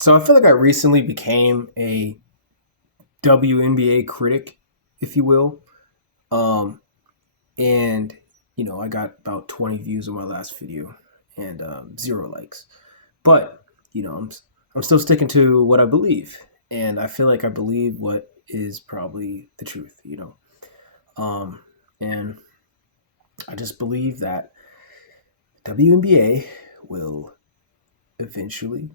So I feel like I recently became a WNBA critic, if you will. Um, and I got about 20 views on my last video and zero likes. But I'm still sticking to what I believe, and I feel like I believe what is probably the truth. And I just believe that WNBA will eventually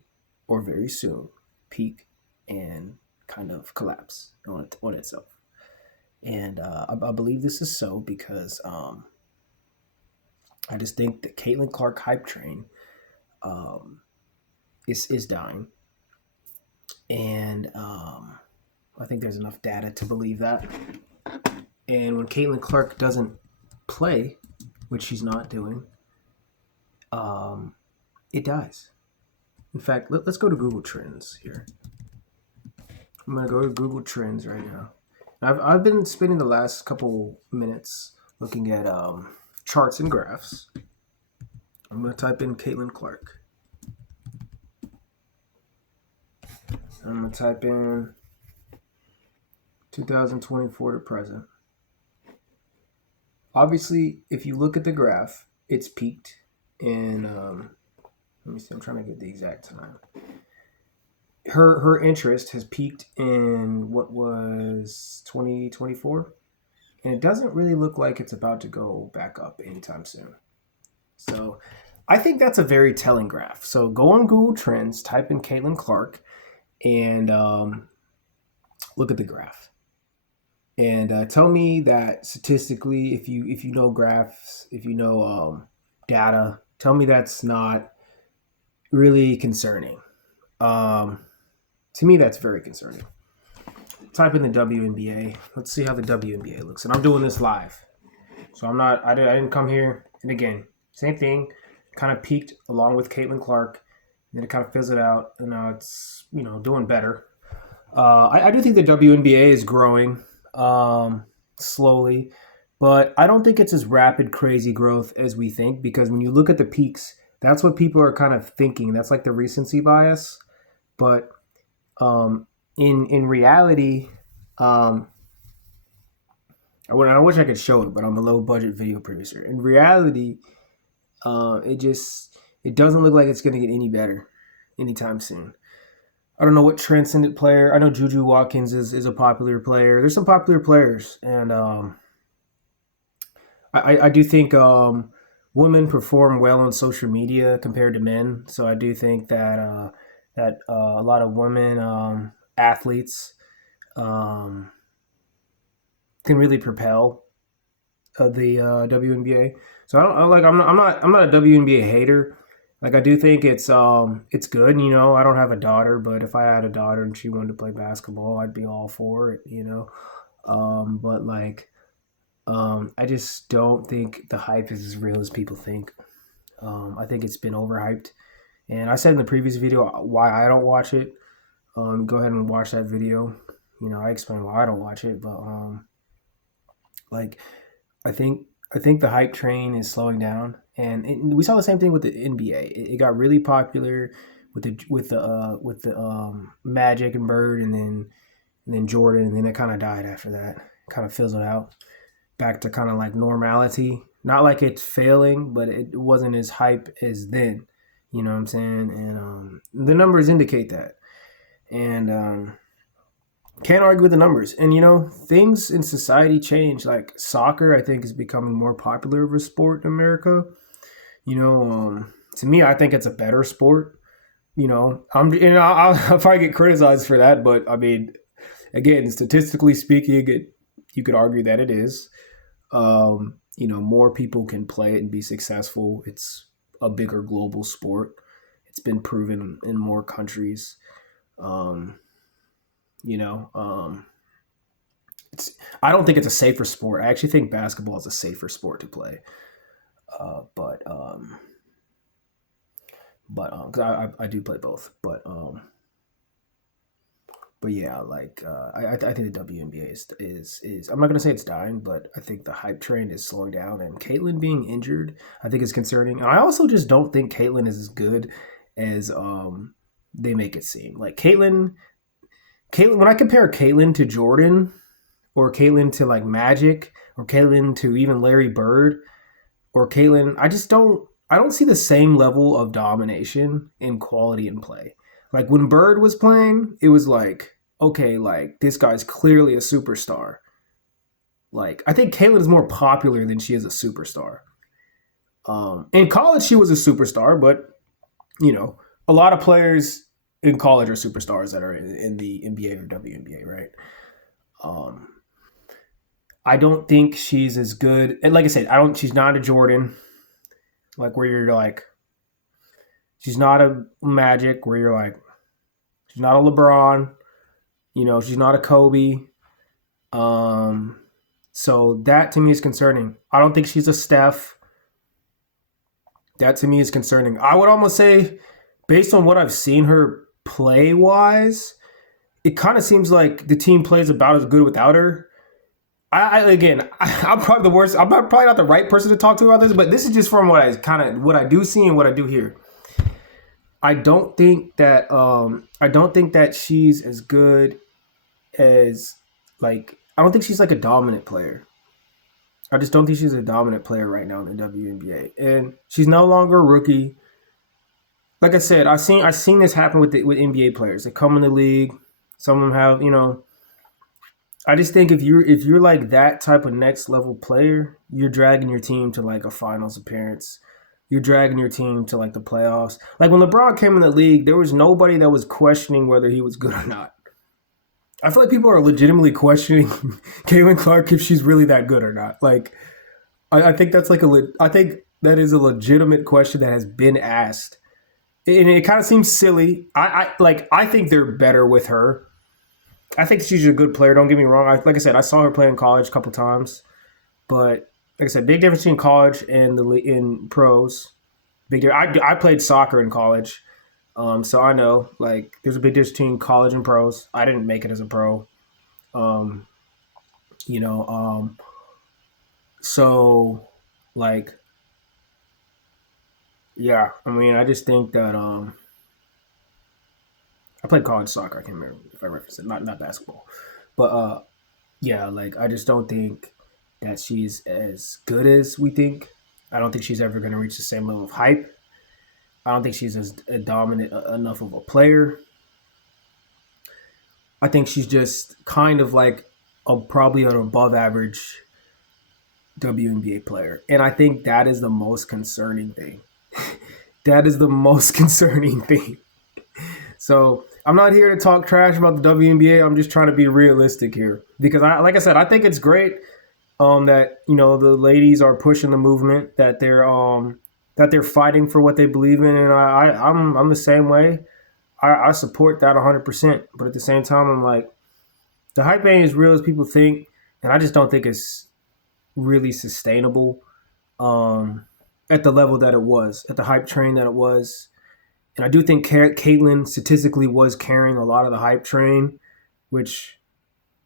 or very soon peak and kind of collapse on itself. And I believe this is so because I just think the Caitlin Clark hype train um, is dying. And I think there's enough data to believe that. And when Caitlin Clark doesn't play, which she's not doing, um, it dies. In fact, let's go to Google Trends here. I'm going to go to Google Trends right now. I've been spending the last couple minutes looking at charts and graphs. I'm going to type in Caitlin Clark. I'm going to type in 2024 to present. Obviously, if you look at the graph, it's peaked in, let me see, I'm trying to get the exact time. Her interest has peaked in what was 2024, and it doesn't really look like it's about to go back up anytime soon. So I think that's a very telling graph. So go on Google Trends, type in Caitlin Clark, and look at the graph. And tell me that statistically, if you know graphs, if you know data, tell me that's not really concerning. To me, that's very concerning. Type in the WNBA. Let's see how the WNBA looks. And I'm doing this live, so I'm not. I didn't come here. And again, same thing. Kind of peaked along with Caitlin Clark, and then it kind of fizzled out, and now it's doing better. I do think the WNBA is growing slowly, but I don't think it's as rapid, crazy growth as we think, because when you look at the peaks, that's what people are kind of thinking. That's like the recency bias. But in reality, I wish I could show it, but I'm a low budget video producer. In reality, it doesn't look like it's going to get any better anytime soon. I don't know what transcendent player. I know Juju Watkins is a popular player. There's some popular players, and I do think women perform well on social media compared to men. So I do think that a lot of women athletes um, can really propel the WNBA. So I don't I, like I'm not a WNBA hater. Like I do think it's good. I don't have a daughter, but if I had a daughter and she wanted to play basketball, I'd be all for it. But like I just don't think the hype is as real as people think. I think it's been overhyped. And I said in the previous video why I don't watch it. Go ahead and watch that video. I explain why I don't watch it, but like I think the hype train is slowing down, and we saw the same thing with the NBA. It got really popular with the Magic and Bird, and then Jordan, and then it kind of died after that. Kind of fizzled out, back to kind of like normality. Not like it's failing, but it wasn't as hype as then. You know what I'm saying? And the numbers indicate that. And can't argue with the numbers. And things in society change. Like soccer, I think is becoming more popular of a sport in America. To me, I think it's a better sport. I'll probably get criticized for that, but I mean, again, statistically speaking, you could argue that it is. More people can play it and be successful. It's a bigger global sport. It's been proven in more countries. Um, you know, um, it's. I don't think it's a safer sport. I actually think basketball is a safer sport to play. Uh, but um, because I do play both. But yeah, like I think the WNBA is I'm not gonna say it's dying, but I think the hype train is slowing down, and Caitlyn being injured, I think is concerning. And I also just don't think Caitlyn is as good as they make it seem. Like Caitlyn, when I compare Caitlyn to Jordan or Caitlyn to like Magic or Caitlyn to even Larry Bird or Caitlyn, I don't see the same level of domination in quality and play. Like when Bird was playing, it was like, okay, like this guy's clearly a superstar. Like I think Caitlyn is more popular than she is a superstar. In college, she was a superstar, but you know, a lot of players in college are superstars that are in the NBA or WNBA, right? Um, I don't think she's as good. And like I said, I don't. She's not a Jordan, like where you're like, she's not a Magic, where you're like, she's not a LeBron. You know, she's not a Kobe. Um, so that to me is concerning. I don't think she's a Steph. That to me is concerning. I would almost say, based on what I've seen her play wise, it kind of seems like the team plays about as good without her. I'm probably the worst. Probably not the right person to talk to about this, but this is just from what I do see and what I do hear. I don't think that she's as good as like I don't think she's like a dominant player. I just don't think she's a dominant player right now in the WNBA, and she's no longer a rookie. Like I said, I've seen this happen with NBA players. They come in the league, some of them have I just think if you're like that type of next level player, you're dragging your team to like a finals appearance. You're dragging your team to like the playoffs. Like when LeBron came in the league, there was nobody that was questioning whether he was good or not. I feel like people are legitimately questioning Caitlin Clark if she's really that good or not. Like I think that's I think that is a legitimate question that has been asked, and it kind of seems silly. I think they're better with her. I think she's a good player. Don't get me wrong. Like I said, I saw her play in college a couple times, but like I said, big difference between college and in pros. I played soccer in college, so I know like there's a big difference between college and pros. I didn't make it as a pro, um, you know. So like yeah, I mean, I just think that I played college soccer. I can't remember if I referenced it, not basketball, but yeah, like I just don't think that she's as good as we think. I don't think she's ever going to reach the same level of hype. I don't think she's as dominant enough of a player. I think she's just kind of like probably an above average WNBA player. And I think that is the most concerning thing. That is the most concerning thing. So I'm not here to talk trash about the WNBA. I'm just trying to be realistic here because like I said, I think it's great that the ladies are pushing the movement, that they're fighting for what they believe in, and I'm the same way. I support that 100%. But at the same time, I'm like, the hype ain't as real as people think, and I just don't think it's really sustainable at the level that it was, at the hype train that it was. And I do think Caitlyn statistically was carrying a lot of the hype train, which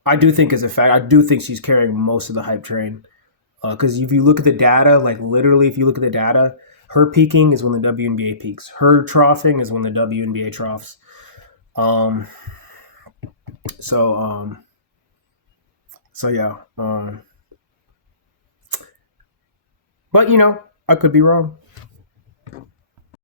I do think is a fact. I do think she's carrying most of the hype train. Because if you look at the data, like literally, if you look at the data, her peaking is when the WNBA peaks. Her troughing is when the WNBA troughs. Um, so, um, so yeah. But I could be wrong.